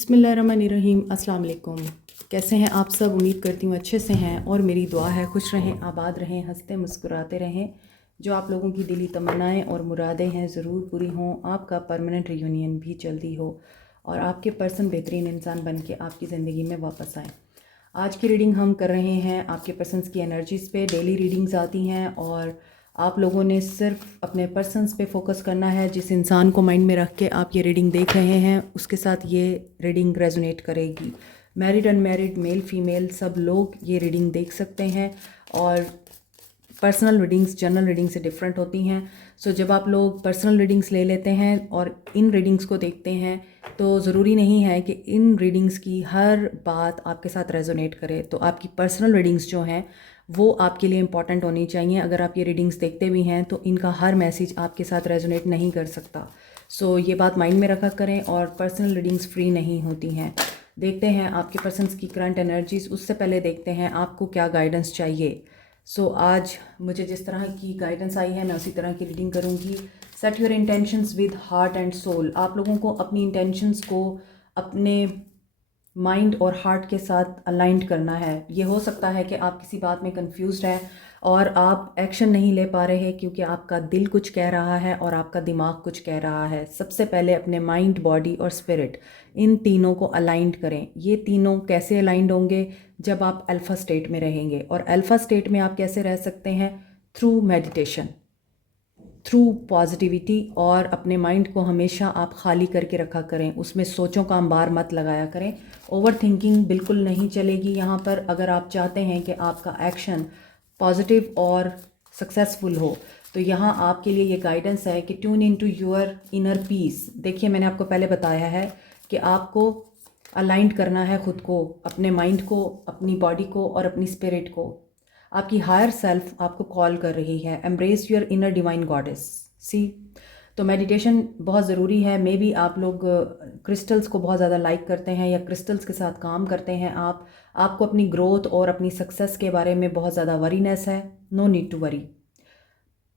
बिस्मिल्लाहिर्रहमानिर्रहीम। अस्सलाम वालेकुम। कैसे हैं आप सब? उम्मीद करती हूँ अच्छे से हैं और मेरी दुआ है खुश रहें, आबाद रहें, हंसते मुस्कुराते रहें। जो आप लोगों की दिली तमन्नाएं और मुरादें हैं ज़रूर पूरी हों। आपका परमानेंट रियूनियन भी जल्दी हो और आपके पर्सन बेहतरीन इंसान बन के आपकी ज़िंदगी में वापस आएँ। आज की रीडिंग हम कर रहे हैं आपके पर्सन्स की एनर्जीज़ पे। डेली रीडिंग्स आती हैं और आप लोगों ने सिर्फ अपने पर्सन्स पे फोकस करना है। जिस इंसान को माइंड में रख के आप ये रीडिंग देख रहे हैं उसके साथ ये रीडिंग रेजोनेट करेगी। मैरिड अनमैरिड, मेल फीमेल सब लोग ये रीडिंग देख सकते हैं और पर्सनल रीडिंग्स जनरल रीडिंग से डिफरेंट होती हैं। सो जब आप लोग पर्सनल रीडिंग्स ले लेते हैं और इन रीडिंग्स को देखते हैं तो ज़रूरी नहीं है कि इन रीडिंग्स की हर बात आपके साथ रेजोनेट करे। तो आपकी पर्सनल रीडिंग्स जो हैं वो आपके लिए इंपॉर्टेंट होनी चाहिए। अगर आप ये रीडिंग्स देखते भी हैं तो इनका हर मैसेज आपके साथ रेजोनेट नहीं कर सकता। सो ये बात माइंड में रखा करें और पर्सनल रीडिंग्स फ्री नहीं होती हैं। देखते हैं आपके पर्सन्स की करंट एनर्जीज। उससे पहले देखते हैं आपको क्या गाइडेंस चाहिए। आज मुझे जिस तरह की गाइडेंस आई है मैं उसी तरह की रीडिंग करूँगी। Set your intentions with heart and soul. आप लोगों को अपनी इंटेंशंस को अपने माइंड और हार्ट के साथ अलाइंड करना है। ये हो सकता है कि आप किसी बात में कंफ्यूज्ड हैं और आप एक्शन नहीं ले पा रहे क्योंकि आपका दिल कुछ कह रहा है और आपका दिमाग कुछ कह रहा है। सबसे पहले अपने माइंड, बॉडी और स्पिरिट, इन तीनों को अलाइंड करें। ये तीनों कैसे अलाइंड होंगे? जब आप अल्फ़ा स्टेट में रहेंगे। और अल्फ़ा स्टेट में आप कैसे रह सकते हैं? Through meditation, through positivity. और अपने माइंड को हमेशा आप खाली करके रखा करें, उसमें सोचों का अंबार मत लगाया करें। ओवर थिंकिंग बिल्कुल नहीं चलेगी यहाँ पर। अगर आप चाहते हैं कि आपका एक्शन पॉजिटिव और सक्सेसफुल हो तो यहाँ आपके लिए ये गाइडेंस है कि tune in to your inner peace. देखिए, मैंने आपको पहले बताया है कि आपको अलाइंड करना है खुद को, अपने माइंड को, अपनी बॉडी को और अपनी स्पिरिट को। आपकी हायर सेल्फ आपको कॉल कर रही है। Embrace your inner divine goddess. See, तो मेडिटेशन बहुत ज़रूरी है। मे बी आप लोग क्रिस्टल्स को बहुत ज़्यादा लाइक करते हैं या क्रिस्टल्स के साथ काम करते हैं। आपको अपनी ग्रोथ और अपनी सक्सेस के बारे में बहुत ज़्यादा वरीनेस है। No need to worry.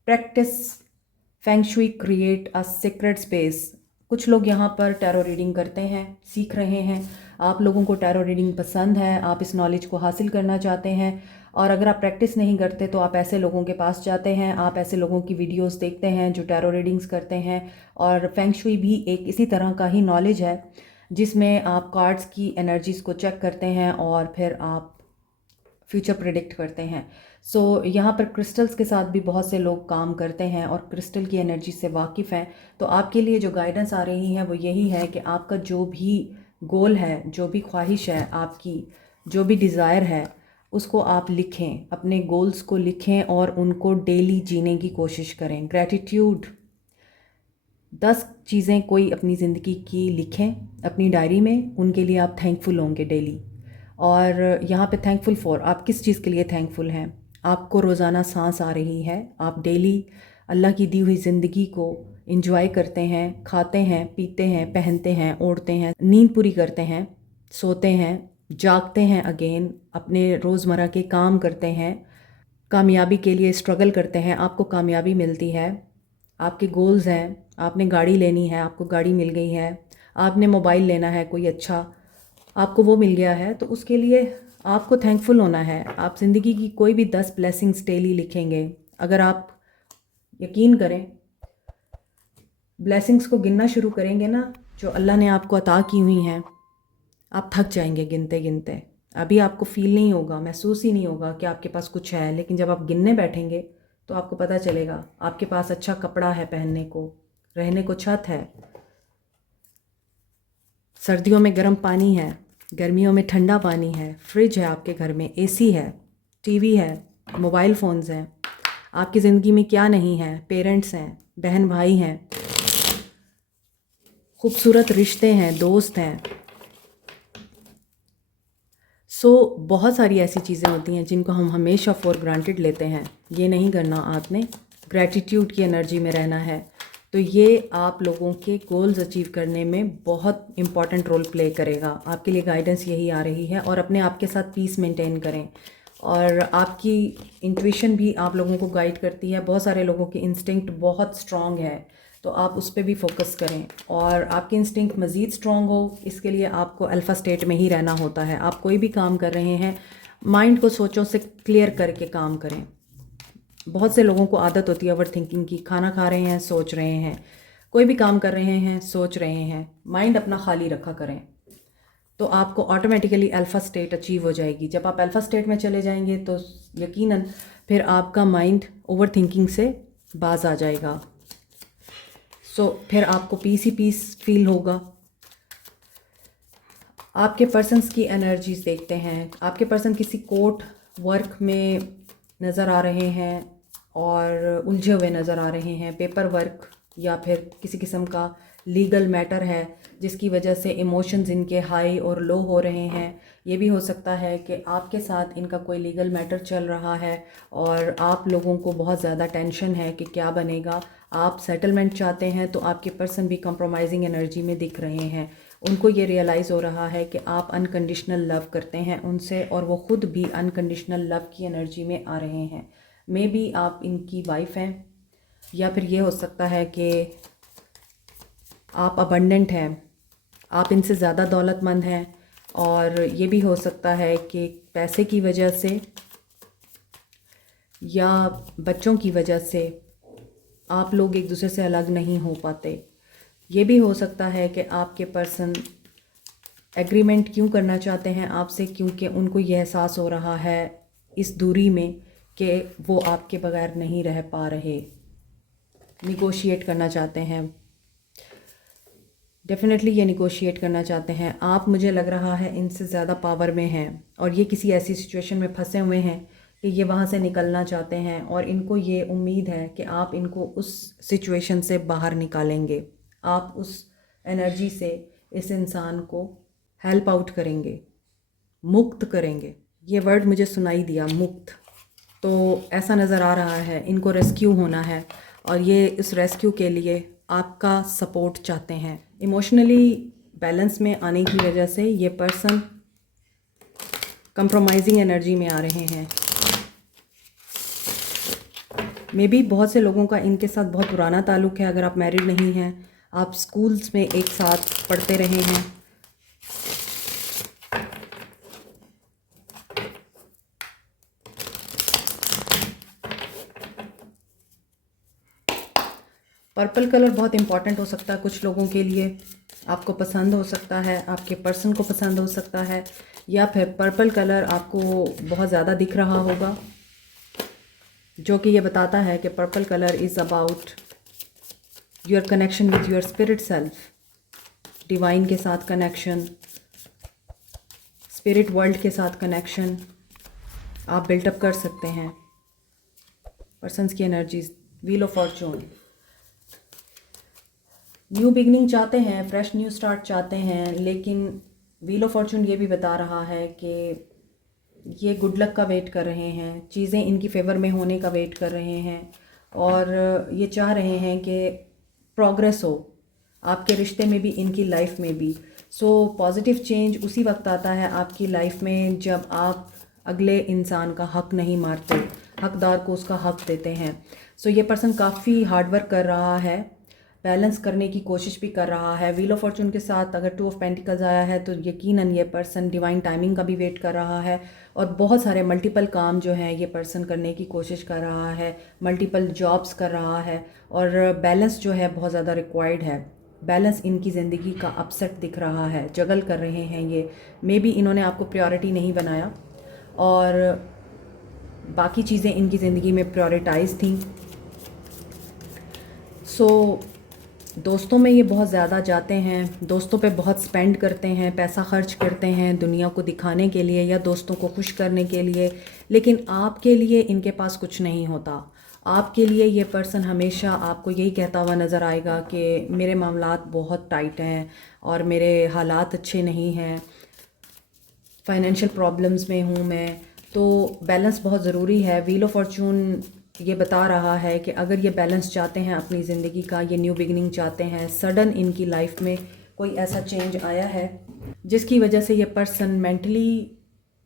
Practice feng shui, create a secret space. कुछ लोग यहाँ पर टैरो रीडिंग करते हैं, सीख रहे हैं। आप लोगों को टैरो रीडिंग पसंद है, आप इस नॉलेज को हासिल करना चाहते हैं और अगर आप प्रैक्टिस नहीं करते तो आप ऐसे लोगों के पास जाते हैं, आप ऐसे लोगों की वीडियोस देखते हैं जो टैरो रीडिंग्स करते हैं। और फेंग शुई भी एक इसी तरह का ही नॉलेज है जिसमें आप कार्ड्स की एनर्जीज़ को चेक करते हैं और फिर आप फ्यूचर प्रेडिक्ट करते हैं। यहाँ पर क्रिस्टल्स के साथ भी बहुत से लोग काम करते हैं और क्रिस्टल की एनर्जी से वाकिफ़ हैं। तो आपके लिए जो गाइडेंस आ रही है वो यही है कि आपका जो भी गोल है, जो भी ख्वाहिश है, आपकी जो भी डिज़ायर है, उसको आप लिखें, अपने गोल्स को लिखें और उनको डेली जीने की कोशिश करें। ग्रैटिट्यूड, 10 चीज़ें कोई अपनी ज़िंदगी की लिखें अपनी डायरी में, उनके लिए आप थैंकफुल होंगे डेली। और यहाँ पे थैंकफुल फॉर, आप किस चीज़ के लिए थैंकफुल हैं? आपको रोज़ाना सांस आ रही है, आप डेली अल्लाह की दी हुई ज़िंदगी को इंजॉय करते हैं, खाते हैं, पीते हैं, पहनते हैं, ओढ़ते हैं, नींद पूरी करते हैं, सोते हैं, जागते हैं, अगेन अपने रोज़मर्रा के काम करते हैं, कामयाबी के लिए स्ट्रगल करते हैं, आपको कामयाबी मिलती है। आपके गोल्स हैं, आपने गाड़ी लेनी है, आपको गाड़ी मिल गई है, आपने मोबाइल लेना है कोई अच्छा, आपको वो मिल गया है, तो उसके लिए आपको थैंकफुल होना है। आप ज़िंदगी की कोई भी 10 ब्लेसिंग्स डेली लिखेंगे। अगर आप यकीन करें, ब्लेसिंग्स को गिनना शुरू करेंगे ना जो अल्लाह ने आपको अता की हुई हैं, आप थक जाएंगे गिनते गिनते। अभी आपको फील नहीं होगा, महसूस ही नहीं होगा कि आपके पास कुछ है, लेकिन जब आप गिनने बैठेंगे तो आपको पता चलेगा आपके पास अच्छा कपड़ा है पहनने को, रहने को छत है, सर्दियों में गर्म पानी है, गर्मियों में ठंडा पानी है, फ्रिज है आपके घर में, एसी है, टीवी है, मोबाइल फ़ोन्स हैं। आपकी ज़िंदगी में क्या नहीं है? पेरेंट्स हैं, बहन भाई हैं, खूबसूरत रिश्ते हैं, दोस्त हैं। बहुत सारी ऐसी चीज़ें होती हैं जिनको हम हमेशा फॉर ग्रांटेड लेते हैं। ये नहीं करना आपने। ग्रैटिट्यूड की एनर्जी में रहना है। तो ये आप लोगों के गोल्स अचीव करने में बहुत इम्पॉर्टेंट रोल प्ले करेगा। आपके लिए गाइडेंस यही आ रही है। और अपने आप के साथ पीस मेंटेन करें। और आपकी इंट्यूशन भी आप लोगों को गाइड करती है। बहुत सारे लोगों की इंस्टिंक्ट बहुत स्ट्रॉन्ग है, तो आप उस पर भी फोकस करें। और आपकी इंस्टिंक्ट मज़ीद स्ट्रॉन्ग हो, इसके लिए आपको अल्फ़ा स्टेट में ही रहना होता है। आप कोई भी काम कर रहे हैं, माइंड को सोचों से क्लियर करके काम करें। बहुत से लोगों को आदत होती है ओवर थिंकिंग की। खाना खा रहे हैं, सोच रहे हैं, कोई भी काम कर रहे हैं, सोच रहे हैं, माइंड अपना खाली रखा करें, तो आपको ऑटोमेटिकली अल्फ़ा स्टेट अचीव हो जाएगी। जब आप अल्फ़ा स्टेट में चले जाएंगे तो यकीनन फिर आपका माइंड ओवर थिंकिंग से बाज आ जाएगा। फिर आपको पीस ही पीस फील होगा। आपके पर्सन्स की एनर्जीज देखते हैं। आपके पर्सन किसी कोर्ट वर्क में नज़र आ रहे हैं और उलझे हुए नज़र आ रहे हैं। पेपर वर्क या फिर किसी किस्म का लीगल मैटर है जिसकी वजह से इमोशंस इनके हाई और लो हो रहे हैं। ये भी हो सकता है कि आपके साथ इनका कोई लीगल मैटर चल रहा है और आप लोगों को बहुत ज़्यादा टेंशन है कि क्या बनेगा। आप सेटलमेंट चाहते हैं तो आपके पर्सन भी कंप्रोमाइजिंग एनर्जी में दिख रहे हैं। उनको ये रियलाइज़ हो रहा है कि आप अनकंडीशनल लव करते हैं उनसे और वो ख़ुद भी अनकंडीशनल लव की एनर्जी में आ रहे हैं। मे बी आप इनकी वाइफ हैं, या फिर ये हो सकता है कि आप अबंडेंट हैं, आप इनसे ज़्यादा दौलतमंद हैं। और ये भी हो सकता है कि पैसे की वजह से या बच्चों की वजह से आप लोग एक दूसरे से अलग नहीं हो पाते। ये भी हो सकता है कि आपके पर्सन एग्रीमेंट क्यों करना चाहते हैं आपसे, क्योंकि उनको ये एहसास हो रहा है इस दूरी में कि वो आपके बगैर नहीं रह पा रहे। निगोशिएट करना चाहते हैं, डेफिनेटली ये निगोशिएट करना चाहते हैं। आप, मुझे लग रहा है, इनसे ज़्यादा पावर में हैं और ये किसी ऐसी सिचुएशन में फंसे हुए हैं कि ये वहाँ से निकलना चाहते हैं और इनको ये उम्मीद है कि आप इनको उस सिचुएशन से बाहर निकालेंगे। आप उस एनर्जी से इस इंसान को हेल्प आउट करेंगे, मुक्त करेंगे। ये वर्ड मुझे सुनाई दिया, मुक्त। तो ऐसा नज़र आ रहा है इनको रेस्क्यू होना है और ये इस रेस्क्यू के लिए आपका सपोर्ट चाहते हैं। इमोशनली बैलेंस में आने की वजह से ये पर्सन कंप्रोमाइजिंग एनर्जी में आ रहे हैं। मे बी बहुत से लोगों का इनके साथ बहुत पुराना ताल्लुक़ है। अगर आप मैरिड नहीं हैं, आप स्कूल्स में एक साथ पढ़ते रहे हैं। पर्पल कलर बहुत इंपॉर्टेंट हो सकता है कुछ लोगों के लिए। आपको पसंद हो सकता है, आपके पर्सन को पसंद हो सकता है, या फिर पर्पल कलर आपको बहुत ज़्यादा दिख रहा होगा, जो कि ये बताता है कि purple colour is about your connection with your spirit self, divine के साथ कनेक्शन, स्पिरिट वर्ल्ड के साथ कनेक्शन आप बिल्टअप कर सकते हैं। पर्सन्स की energies, wheel of Fortune, new beginning चाहते हैं, फ्रेश न्यू स्टार्ट चाहते हैं, लेकिन व्हील ऑफ फॉर्चून ये भी बता रहा है कि ये गुड लक का वेट कर रहे हैं, चीज़ें इनकी फेवर में होने का वेट कर रहे हैं और ये चाह रहे हैं कि प्रोग्रेस हो आपके रिश्ते में भी, इनकी लाइफ में भी। सो पॉजिटिव चेंज उसी वक्त आता है आपकी लाइफ में जब आप अगले इंसान का हक नहीं मारते, हकदार को उसका हक देते हैं। सो ये पर्सन काफ़ी हार्डवर्क कर रहा है, बैलेंस करने की कोशिश भी कर रहा है। व्हील ऑफ फॉर्चून के साथ अगर 2 ऑफ पेंटिकल्स आया है तो यकीनन ये पर्सन डिवाइन टाइमिंग का भी वेट कर रहा है और बहुत सारे मल्टीपल काम जो हैं ये पर्सन करने की कोशिश कर रहा है, मल्टीपल जॉब्स कर रहा है और बैलेंस जो है बहुत ज़्यादा रिक्वायर्ड है। बैलेंस इनकी ज़िंदगी का अपसेट दिख रहा है, जगल कर रहे हैं ये। मे बी इन्होंने आपको प्रायोरिटी नहीं बनाया और बाकी चीज़ें इनकी ज़िंदगी में प्रायोरिटाइज थी। सो दोस्तों में ये बहुत ज़्यादा जाते हैं, दोस्तों पे बहुत स्पेंड करते हैं, पैसा खर्च करते हैं दुनिया को दिखाने के लिए या दोस्तों को खुश करने के लिए, लेकिन आपके लिए इनके पास कुछ नहीं होता। आपके लिए ये पर्सन हमेशा आपको यही कहता हुआ नज़र आएगा कि मेरे मामलात बहुत टाइट हैं और मेरे हालात अच्छे नहीं हैं, फाइनेंशियल प्रॉब्लम्स में हूँ मैं। तो बैलेंस बहुत ज़रूरी है। व्हील ऑफ फॉर्चून ये बता रहा है कि अगर ये बैलेंस चाहते हैं अपनी ज़िंदगी का, ये न्यू बिगिनिंग चाहते हैं, सडन इनकी लाइफ में कोई ऐसा चेंज आया है जिसकी वजह से ये पर्सन मेंटली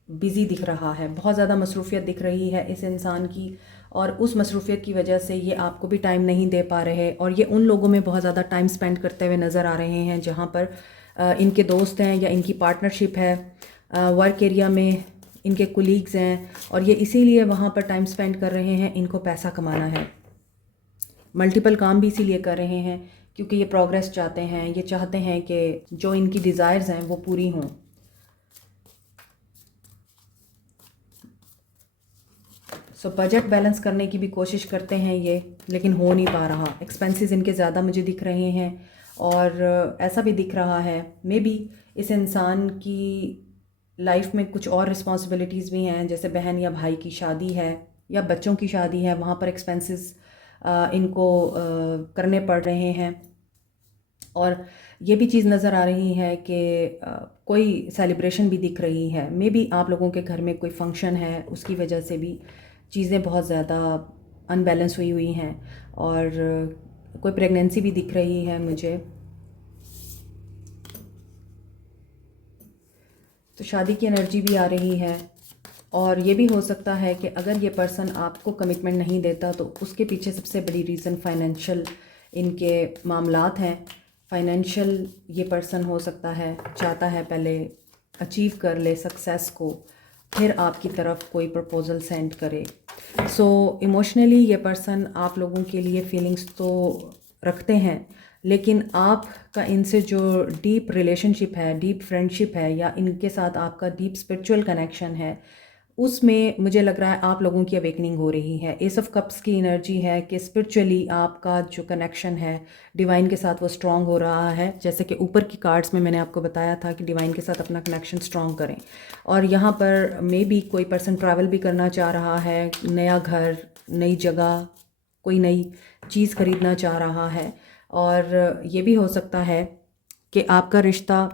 बिज़ी दिख रहा है, बहुत ज़्यादा मसरूफियत दिख रही है इस इंसान की और उस मसरूफ़ियत की वजह से ये आपको भी टाइम नहीं दे पा रहे, और ये उन लोगों में बहुत ज़्यादा टाइम स्पेंड करते हुए नज़र आ रहे हैं जहाँ पर इनके दोस्त हैं या इनकी पार्टनरशिप है, वर्क एरिया में इनके कुलीग्स हैं, और ये इसीलिए वहाँ पर टाइम स्पेंड कर रहे हैं। इनको पैसा कमाना है, मल्टीपल काम भी इसीलिए कर रहे हैं क्योंकि ये प्रोग्रेस चाहते हैं, ये चाहते हैं कि जो इनकी डिज़ायर्स हैं वो पूरी हों। सो बजट बैलेंस करने की भी कोशिश करते हैं ये, लेकिन हो नहीं पा रहा। एक्सपेंसेस इनके ज़्यादा मुझे दिख रहे हैं, और ऐसा भी दिख रहा है मे बी इस इंसान की लाइफ में कुछ और रिस्पॉन्सिबिलिटीज़ भी हैं, जैसे बहन या भाई की शादी है या बच्चों की शादी है, वहाँ पर एक्सपेंसेस इनको करने पड़ रहे हैं। और ये भी चीज़ नज़र आ रही है कि कोई सेलिब्रेशन भी दिख रही है, मे बी आप लोगों के घर में कोई फंक्शन है, उसकी वजह से भी चीज़ें बहुत ज़्यादा अनबैलेंस हुई हुई हैं। और कोई प्रेगनेंसी भी दिख रही है मुझे, तो शादी की एनर्जी भी आ रही है। और ये भी हो सकता है कि अगर ये पर्सन आपको कमिटमेंट नहीं देता तो उसके पीछे सबसे बड़ी रीज़न फाइनेंशियल इनके मामलात हैं। फाइनेंशियल ये पर्सन हो सकता है चाहता है पहले अचीव कर ले सक्सेस को, फिर आपकी तरफ कोई प्रपोज़ल सेंड करे। सो इमोशनली ये पर्सन आप लोगों के लिए फीलिंग्स तो रखते हैं, लेकिन आपका इनसे जो डीप रिलेशनशिप है, डीप फ्रेंडशिप है, या इनके साथ आपका डीप स्पिरिचुअल कनेक्शन है, उसमें मुझे लग रहा है आप लोगों की अवेकनिंग हो रही है। एस ऑफ कप्स की एनर्जी है कि स्पिरिचुअली आपका जो कनेक्शन है डिवाइन के साथ वो स्ट्रॉन्ग हो रहा है। जैसे कि ऊपर की कार्ड्स में मैंने आपको बताया था कि डिवाइन के साथ अपना कनेक्शन स्ट्रॉन्ग करें। और यहाँ पर मे बी कोई पर्सन ट्रैवल भी करना चाह रहा है, नया घर, नई जगह, कोई नई चीज़ ख़रीदना चाह रहा है। और ये भी हो सकता है कि आपका रिश्ता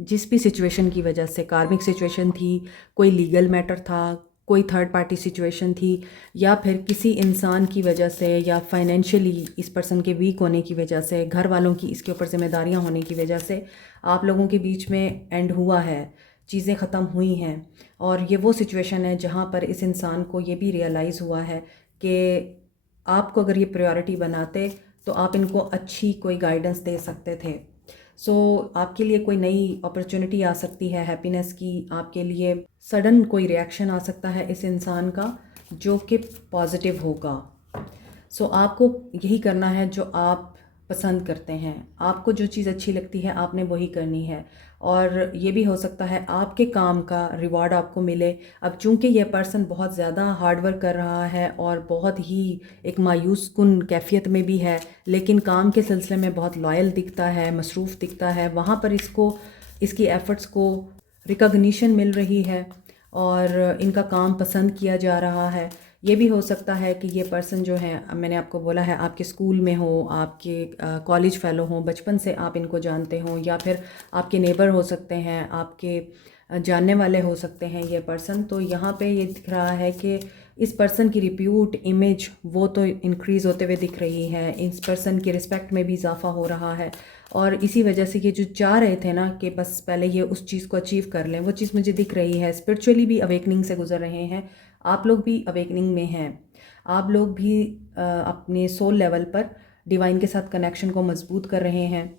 जिस भी सिचुएशन की वजह से, कार्मिक सिचुएशन थी, कोई लीगल मैटर था, कोई थर्ड पार्टी सिचुएशन थी, या फिर किसी इंसान की वजह से, या फाइनेंशियली इस पर्सन के वीक होने की वजह से, घर वालों की इसके ऊपर जिम्मेदारियां होने की वजह से आप लोगों के बीच में एंड हुआ है, चीज़ें ख़त्म हुई हैं। और ये वो सिचुएशन है जहाँ पर इस इंसान को ये भी रियलाइज़ हुआ है कि आपको अगर ये प्रायोरिटी बनाते तो आप इनको अच्छी कोई गाइडेंस दे सकते थे। सो आपके लिए कोई नई अपॉर्चुनिटी आ सकती है हैप्पीनेस की, आपके लिए सडन कोई रिएक्शन आ सकता है इस इंसान का जो कि पॉजिटिव होगा। सो आपको यही करना है जो आप पसंद करते हैं, आपको जो चीज़ अच्छी लगती है आपने वही करनी है। और ये भी हो सकता है आपके काम का रिवॉर्ड आपको मिले। अब चूंकि ये पर्सन बहुत ज़्यादा हार्ड वर्क कर रहा है और बहुत ही एक मायूस कुन कैफियत में भी है, लेकिन काम के सिलसिले में बहुत लॉयल दिखता है, मसरूफ़ दिखता है, वहाँ पर इसको इसकी एफ़र्ट्स को रिकॉग्निशन मिल रही है और इनका काम पसंद किया जा रहा है। ये भी हो सकता है कि ये पर्सन जो है, मैंने आपको बोला है, आपके स्कूल में हो, आपके कॉलेज फेलो हो, बचपन से आप इनको जानते हो, या फिर आपके नेबर हो सकते हैं, आपके जानने वाले हो सकते हैं ये पर्सन। तो यहाँ पे ये दिख रहा है कि इस पर्सन की रिप्यूट, इमेज वो तो इंक्रीज़ होते हुए दिख रही है, इस पर्सन की रिस्पेक्ट में भी इजाफा हो रहा है। और इसी वजह से ये जो चाह रहे थे ना कि बस पहले ये उस चीज़ को अचीव कर लें, वो चीज़ मुझे दिख रही है। स्पिरिचुअली भी अवेकनिंग से गुजर रहे हैं, आप लोग भी अवेकनिंग में हैं, आप लोग भी अपने सोल लेवल पर डिवाइन के साथ कनेक्शन को मजबूत कर रहे हैं।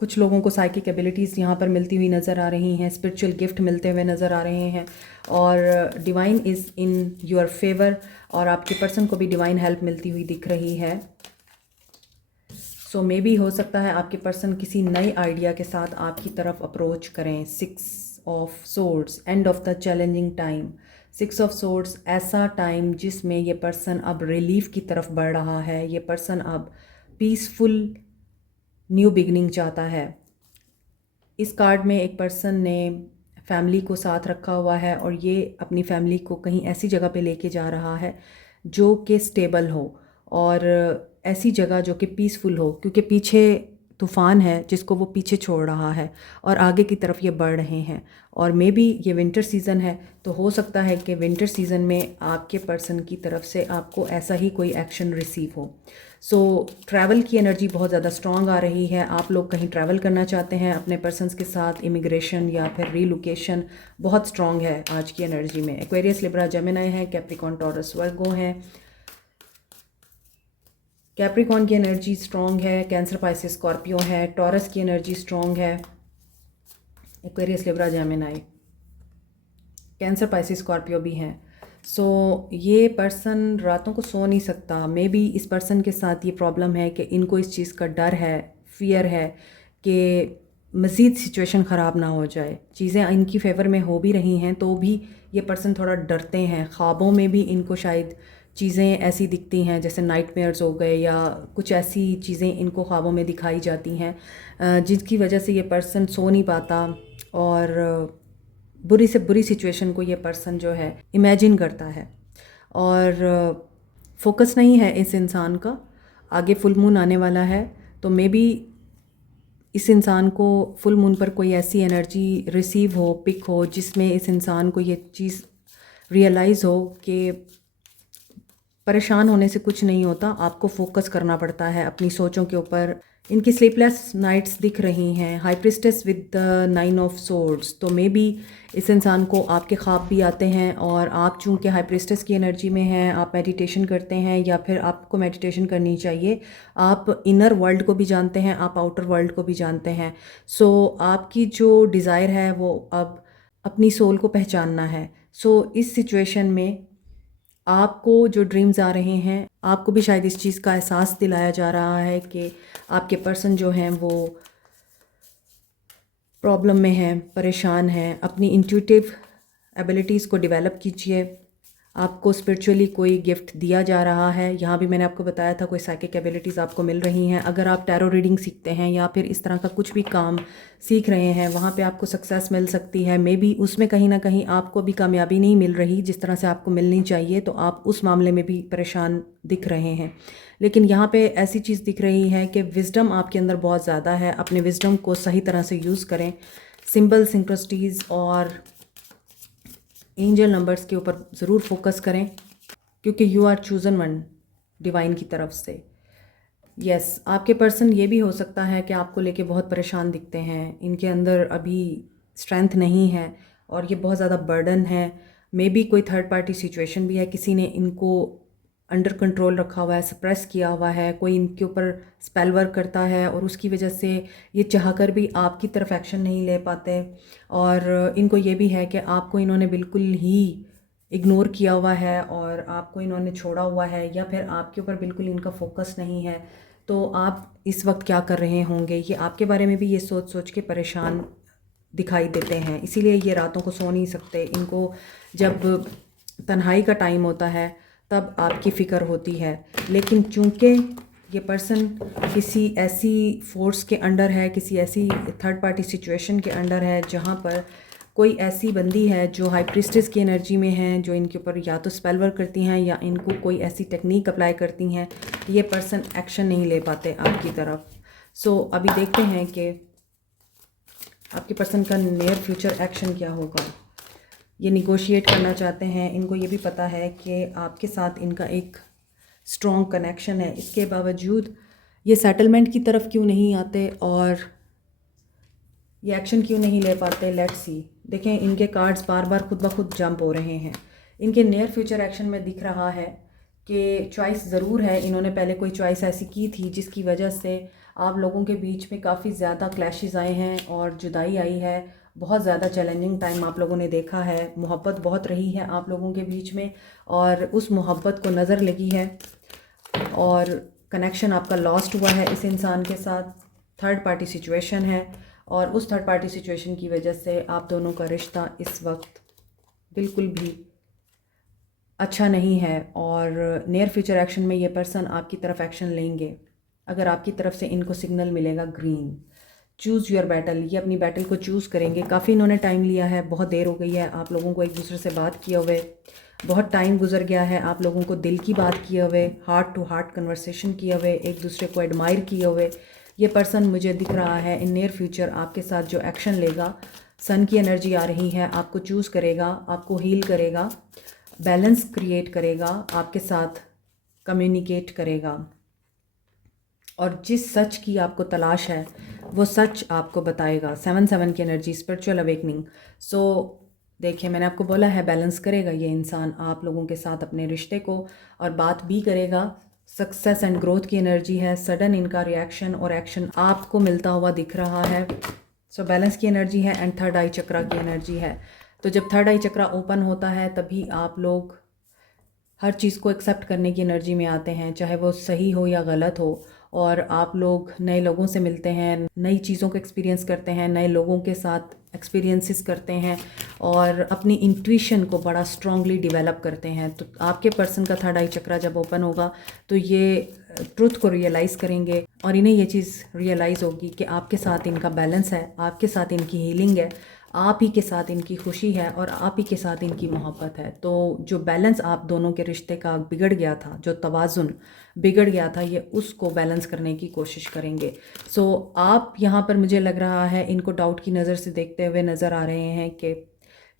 कुछ लोगों को साइकिक एबिलिटीज़ यहाँ पर मिलती हुई नज़र आ रही हैं, स्पिरिचुअल गिफ्ट मिलते हुए नज़र आ रहे हैं, और divine is in your favour, और आपके पर्सन को भी डिवाइन हेल्प मिलती हुई दिख रही है। सो मे बी हो सकता है आपके पर्सन किसी नए आइडिया के साथ आपकी तरफ अप्रोच करें। 6 of swords, end of the challenging time. 6 of swords ऐसा टाइम जिसमें ये पर्सन अब रिलीफ की तरफ बढ़ रहा है, ये पर्सन अब पीसफुल न्यू बिगनिंग चाहता है। इस कार्ड में एक पर्सन ने फैमिली को साथ रखा हुआ है और ये अपनी फैमिली को कहीं ऐसी जगह पे लेके जा रहा है जो कि स्टेबल हो, और ऐसी जगह जो कि पीसफुल हो, क्योंकि पीछे तूफ़ान है जिसको वो पीछे छोड़ रहा है और आगे की तरफ ये बढ़ रहे हैं। और मे बी ये विंटर सीज़न है, तो हो सकता है कि विंटर सीज़न में आपके पर्सन की तरफ से आपको ऐसा ही कोई एक्शन रिसीव हो। सो ट्रैवल की एनर्जी बहुत ज़्यादा स्ट्रॉन्ग आ रही है। आप लोग कहीं ट्रैवल करना चाहते हैं अपने पर्सनस के साथ, इमिग्रेशन या फिर रीलोकेशन बहुत स्ट्रॉन्ग है आज की एनर्जी में। एक्वेरियस, लिब्रा, जेमिनी है, कैप्रिकॉर्न, टॉरस, वर्गो है। कैप्रिकॉर्न की एनर्जी स्ट्रॉन्ग है, कैंसर, पाइसिस, स्कॉर्पियो है, टॉरस की एनर्जी स्ट्रॉन्ग है, Aquarius, Libra, Gemini, cancer, Pisces, Scorpio भी हैं। सो ये पर्सन रातों को सो नहीं सकता। मे बी इस पर्सन के साथ ये प्रॉब्लम है कि इनको इस चीज़ का डर है, फियर है कि मज़ीद सिचुएशन ख़राब ना हो जाए। चीज़ें इनकी फेवर में हो भी रही हैं तो भी ये पर्सन थोड़ा डरते हैं। ख्वाबों में भी इनको शायद चीज़ें ऐसी दिखती हैं जैसे नाइटमेयर्स हो गए या कुछ ऐसी चीज़ें इनको ख्वाबों में दिखाई जाती हैं जिसकी वजह से ये पर्सन सो नहीं पाता और बुरी से बुरी सिचुएशन को ये पर्सन जो है इमेजिन करता है और फोकस नहीं है इस इंसान का। आगे फुल मून आने वाला है तो मे बी इस इंसान को फुल मून पर कोई ऐसी एनर्जी रिसीव हो, पिक हो, जिसमें इस इंसान को ये चीज़ रियलाइज़ हो कि परेशान होने से कुछ नहीं होता, आपको फोकस करना पड़ता है अपनी सोचों के ऊपर। इनकी स्लीपलेस नाइट्स दिख रही हैं। High priestess with the 9 of swords, तो मे बी इस इंसान को आपके ख्वाब भी आते हैं और आप चूँकि हाई प्रिस्टेस की एनर्जी में हैं, आप मेडिटेशन करते हैं या फिर आपको मेडिटेशन करनी चाहिए। आप इनर वर्ल्ड को भी जानते हैं, आप आउटर वर्ल्ड को भी जानते हैं। सो आपकी जो डिज़ायर है वो अब अपनी सोल को पहचानना है। सो इस सिचुएशन में आपको जो ड्रीम्स आ रहे हैं, आपको भी शायद इस चीज़ का एहसास दिलाया जा रहा है कि आपके पर्सन जो हैं वो प्रॉब्लम में हैं, परेशान हैं। अपनी इंट्यूटिव एबिलिटीज़ को डेवलप कीजिए। आपको स्पिरिचुअली कोई गिफ्ट दिया जा रहा है। यहाँ भी मैंने आपको बताया था कोई साइकिक एबिलिटीज़ आपको मिल रही हैं। अगर आप टैरो रीडिंग सीखते हैं या फिर इस तरह का कुछ भी काम सीख रहे हैं, वहाँ पे आपको सक्सेस मिल सकती है। मे बी उसमें कहीं ना कहीं आपको भी कामयाबी नहीं मिल रही जिस तरह से आपको मिलनी चाहिए, तो आप उस मामले में भी परेशान दिख रहे हैं। लेकिन यहाँ पे ऐसी चीज़ दिख रही है कि विज़डम आपके अंदर बहुत ज़्यादा है। अपने विज़डम को सही तरह से यूज़ करें। सिंबल, सिंक्रोसिटीज़ और एंजल नंबर्स के ऊपर ज़रूर फोकस करें क्योंकि you are chosen one divine की तरफ से। यस, आपके पर्सन ये भी हो सकता है कि आपको लेके बहुत परेशान दिखते हैं। इनके अंदर अभी स्ट्रेंथ नहीं है और ये बहुत ज़्यादा बर्डन है। मे बी कोई थर्ड पार्टी सिचुएशन भी है, किसी ने इनको अंडर कंट्रोल रखा हुआ है, सप्रेस किया हुआ है, कोई इनके ऊपर स्पेल वर्क करता है और उसकी वजह से ये चाहकर भी आपकी तरफ एक्शन नहीं ले पाते। और इनको ये भी है कि आपको इन्होंने बिल्कुल ही इग्नोर किया हुआ है और आपको इन्होंने छोड़ा हुआ है या फिर आपके ऊपर बिल्कुल इनका फोकस नहीं है। तो आप इस वक्त क्या कर रहे होंगे, ये आपके बारे में भी ये सोच सोच के परेशान दिखाई देते हैं। इसीलिए ये रातों को सो नहीं सकते। इनको जब तन्हाई का टाइम होता है तब आपकी फ़िक्र होती है। लेकिन चूँकि ये पर्सन किसी ऐसी फोर्स के अंडर है, किसी ऐसी थर्ड पार्टी सिचुएशन के अंडर है जहाँ पर कोई ऐसी बंदी है जो हाई प्रीस्टेस की एनर्जी में है, जो इनके ऊपर या तो स्पेल वर्क करती हैं या इनको कोई ऐसी टेक्निक अप्लाई करती हैं, ये पर्सन एक्शन नहीं ले पाते आपकी तरफ। सो अभी देखते हैं कि आपके पर्सन का नियर फ्यूचर एक्शन क्या होगा। ये निगोशिएट करना चाहते हैं। इनको ये भी पता है कि आपके साथ इनका एक स्ट्रॉन्ग कनेक्शन है। इसके बावजूद ये सेटलमेंट की तरफ क्यों नहीं आते और ये एक्शन क्यों नहीं ले पाते। Let's see. देखें, इनके कार्ड्स बार बार खुद ब खुद जंप हो रहे हैं। इनके नियर फ्यूचर एक्शन में दिख रहा है कि चॉइस ज़रूर है। इन्होंने पहले कोई चॉइस ऐसी की थी जिसकी वजह से आप लोगों के बीच में काफ़ी ज़्यादा क्लैशेस आए हैं और जुदाई आई है। बहुत ज़्यादा चैलेंजिंग टाइम आप लोगों ने देखा है। मोहब्बत बहुत रही है आप लोगों के बीच में और उस मोहब्बत को नज़र लगी है और कनेक्शन आपका लॉस्ट हुआ है इस इंसान के साथ। थर्ड पार्टी सिचुएशन है और उस थर्ड पार्टी सिचुएशन की वजह से आप दोनों का रिश्ता इस वक्त बिल्कुल भी अच्छा नहीं है और नियर फ्यूचर एक्शन में ये पर्सन आपकी तरफ एक्शन लेंगे अगर आपकी तरफ से इनको सिग्नल मिलेगा ग्रीन। चूज़ योर बैटल, ये अपनी बैटल को चूज़ करेंगे। काफ़ी इन्होंने टाइम लिया है, बहुत देर हो गई है आप लोगों को एक दूसरे से बात किए हुए, बहुत टाइम गुजर गया है आप लोगों को दिल की बात किए हुए, हार्ट टू हार्ट कन्वर्सेशन किए हुए, एक दूसरे को एडमायर किए हुए। ये पर्सन मुझे दिख रहा है इन नियर फ्यूचर आपके साथ जो एक्शन लेगा, सन की एनर्जी आ रही है, आपको चूज़ करेगा, आपको हील करेगा, बैलेंस क्रिएट करेगा, आपके साथ कम्युनिकेट करेगा। और जिस सच की आपको तलाश है वो सच आपको बताएगा। 7-7 की एनर्जी, स्पिरिचुअल अवेकनिंग। सो देखिए, मैंने आपको बोला है बैलेंस करेगा ये इंसान आप लोगों के साथ अपने रिश्ते को, और बात भी करेगा। सक्सेस एंड ग्रोथ की एनर्जी है। सडन इनका रिएक्शन और एक्शन आपको मिलता हुआ दिख रहा है। सो बैलेंस की एनर्जी है एंड थर्ड आई चक्रा की एनर्जी है। तो जब थर्ड आई चक्रा ओपन होता है तभी आप लोग हर चीज़ को एक्सेप्ट करने की एनर्जी में आते हैं, चाहे वो सही हो या गलत हो। और आप लोग नए लोगों से मिलते हैं, नई चीज़ों को एक्सपीरियंस करते हैं, नए लोगों के साथ एक्सपीरियंसेस करते हैं और अपनी इंट्यूशन को बड़ा स्ट्रांगली डेवलप करते हैं। तो आपके पर्सन का थर्ड आई चक्रा जब ओपन होगा तो ये ट्रुथ को रियलाइज़ करेंगे और इन्हें ये चीज़ रियलाइज़ होगी कि आपके साथ इनका बैलेंस है, आपके साथ इनकी हीलिंग है, आप ही के साथ इनकी खुशी है और आप ही के साथ इनकी मोहब्बत है। तो जो बैलेंस आप दोनों के रिश्ते का बिगड़ गया था, जो तवाज़ुन बिगड़ गया था, ये उसको बैलेंस करने की कोशिश करेंगे। सो आप यहाँ पर, मुझे लग रहा है, इनको डाउट की नज़र से देखते हुए नज़र आ रहे हैं कि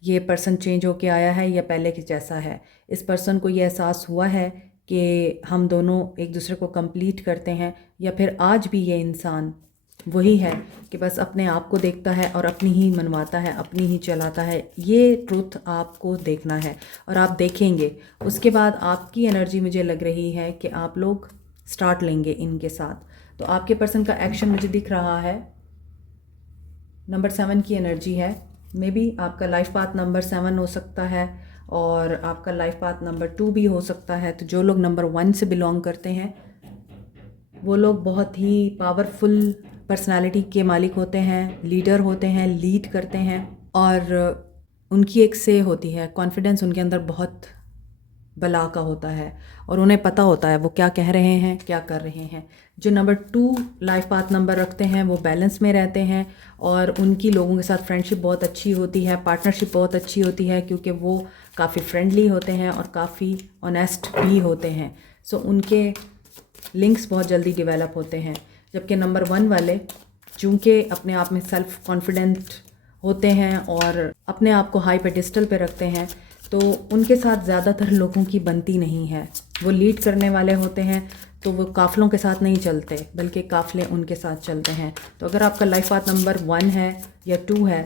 ये पर्सन चेंज होके आया है या पहले के जैसा है। इस पर्सन को ये एहसास हुआ है कि हम दोनों एक दूसरे को कंप्लीट करते हैं, या फिर आज भी ये इंसान वही है कि बस अपने आप को देखता है और अपनी ही मनवाता है, अपनी ही चलाता है। ये ट्रुथ आपको देखना है और आप देखेंगे। उसके बाद आपकी एनर्जी मुझे लग रही है कि आप लोग स्टार्ट लेंगे इनके साथ। तो आपके पर्सन का एक्शन मुझे दिख रहा है, नंबर 7 की एनर्जी है। मे बी आपका लाइफ पाथ नंबर 7 हो सकता है और आपका लाइफ पाथ नंबर 2 भी हो सकता है। तो जो लोग नंबर 1 से बिलोंग करते हैं वो लोग बहुत ही पावरफुल पर्सनालिटी के मालिक होते हैं, लीडर होते हैं, लीड करते हैं और उनकी एक से होती है, कॉन्फिडेंस उनके अंदर बहुत बला का होता है और उन्हें पता होता है वो क्या कह रहे हैं, क्या कर रहे हैं। जो नंबर 2 लाइफ पाथ नंबर रखते हैं वो बैलेंस में रहते हैं और उनकी लोगों के साथ फ्रेंडशिप बहुत अच्छी होती है, पार्टनरशिप बहुत अच्छी होती है, क्योंकि वो काफ़ी फ्रेंडली होते हैं और काफ़ी ऑनेस्ट भी होते हैं। सो उनके लिंक्स बहुत जल्दी डेवलप होते हैं। जबकि नंबर 1 वाले चूँकि अपने आप में सेल्फ कॉन्फिडेंट होते हैं और अपने आप को हाई पेडिस्टल पे रखते हैं, तो उनके साथ ज़्यादातर लोगों की बनती नहीं है। वो लीड करने वाले होते हैं तो वो काफ़िलों के साथ नहीं चलते, बल्कि काफ़िले उनके साथ चलते हैं। तो अगर आपका लाइफ पाथ नंबर 1 है या 2 है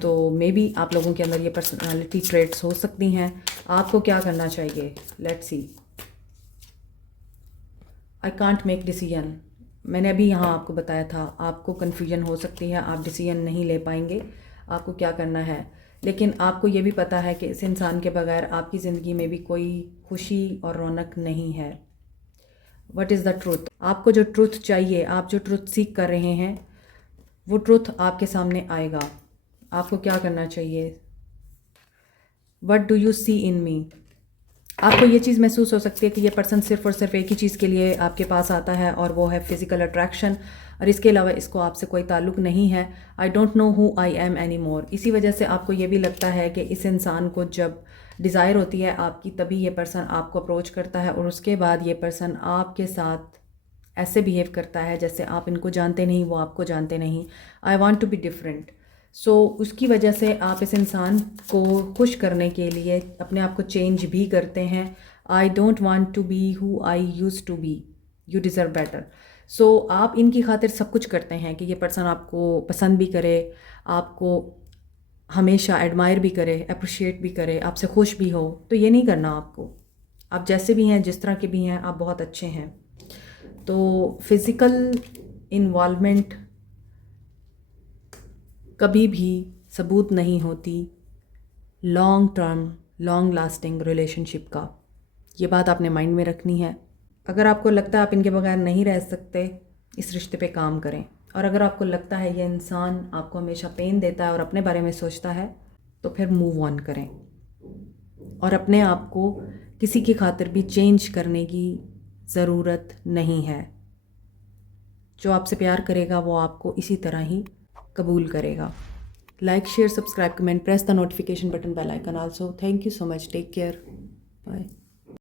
तो मे बी आप लोगों के अंदर ये पर्सनालिटी ट्रेट्स हो सकती हैं। आपको क्या करना चाहिए, let's see. I can't make decision. मैंने अभी यहाँ आपको बताया था, आपको कन्फ्यूजन हो सकती है, आप डिसीजन नहीं ले पाएंगे आपको क्या करना है। लेकिन आपको ये भी पता है कि इस इंसान के बगैर आपकी ज़िंदगी में भी कोई खुशी और रौनक नहीं है। What is the truth? आपको जो ट्रूथ चाहिए, आप जो ट्रूथ सीख कर रहे हैं, वो ट्रूथ आपके सामने आएगा। आपको क्या करना चाहिए? व्हाट डू यू सी इन मी? आपको ये चीज़ महसूस हो सकती है कि ये पर्सन सिर्फ़ और सिर्फ एक ही चीज़ के लिए आपके पास आता है और वो है फ़िज़िकल अट्रैक्शन, और इसके अलावा इसको आपसे कोई ताल्लुक़ नहीं है। I don't know who I am any more. इसी वजह से आपको ये भी लगता है कि इस इंसान को जब डिज़ायर होती है आपकी, तभी ये पर्सन आपको अप्रोच करता है और उसके बाद ये पर्सन आपके साथ ऐसे बिहेव करता है जैसे आप इनको जानते नहीं, वो आपको जानते नहीं। I want to be different. So उसकी वजह से आप इस इंसान को खुश करने के लिए अपने आप को चेंज भी करते हैं। I don't want to be who I use to be, you deserve better. So आप इनकी खातिर सब कुछ करते हैं कि ये पर्सन आपको पसंद भी करे, आपको हमेशा एडमायर भी करे, अप्रिशिएट भी करे, आपसे खुश भी हो। तो ये नहीं करना आपको। आप जैसे भी हैं, जिस तरह के भी हैं, आप बहुत अच्छे हैं। तो फिज़िकल इन्वॉल्वमेंट कभी भी सबूत नहीं होती long term, long lasting relationship का। ये बात आपने माइंड में रखनी है। अगर आपको लगता है आप इनके बगैर नहीं रह सकते, इस रिश्ते पे काम करें। और अगर आपको लगता है ये इंसान आपको हमेशा पेन देता है और अपने बारे में सोचता है, तो फिर मूव ऑन करें और अपने आप को किसी की खातिर भी चेंज करने की ज़रूरत नहीं है। जो आपसे प्यार करेगा वो आपको इसी तरह ही कबूल करेगा। Like, share, subscribe, comment, press the notification button, bell icon also. Thank you so much, take care, bye.